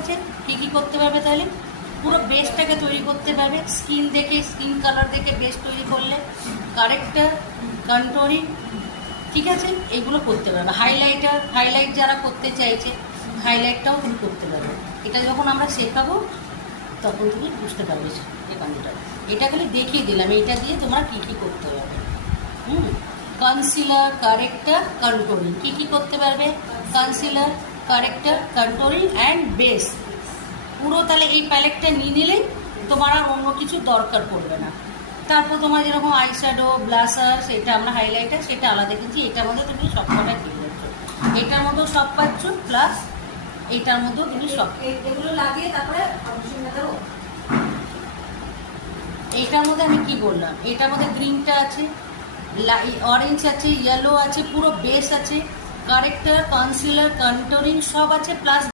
আছে? কী করতে পারবে তাহলে? পুরো বেসটাকে তৈরি করতে পারবে, স্কিন দেখে, স্কিন কালার দেখে বেস তৈরি করলে, কারেক্টার, কন্ট্রোলিং, ঠিক আছে, এগুলো করতে পারবে। হাইলাইট যারা করতে চাইছে, হাইলাইটটাও তুমি করতে পারবে। এটা যখন আমরা শেখাবো তখন তুমি বুঝতে পারবে এই কাজটা। এটা খালি দেখিয়ে দিলাম, এটা দিয়ে তোমরা কী করতে পারবে। কনসিলার, কারেক্টার, কন্ট্রোলিং, কী করতে পারবে? Concealer, corrector, controlling and base. পুরো তাহলে এই প্যালেটটা নিয়ে নিলেই তোমার আর অন্য কিছু দরকার পড়বে না। তারপর তোমার যেরকম আইশ্যাডো, ব্লাশার, সেটা আমরা হাইলাইটার, সেটা আলাদা, কিন্তু এটার মধ্যে তুমি সব কটাই পেয়ে যাচ্ছ। এটার মধ্যেও সব পাচ্ছ, প্লাস এইটার মধ্যেও তুমি সব, এগুলো লাগিয়ে তারপরে এইটার মধ্যে আমি কি বললাম, এটার মধ্যে গ্রিনটা আছে, অরেঞ্জ আছে, ইয়েলো আছে, পুরো বেস আছে, কারেক্টার, কনসিলার, কন্ট্রোলিং সব আছে, প্লাস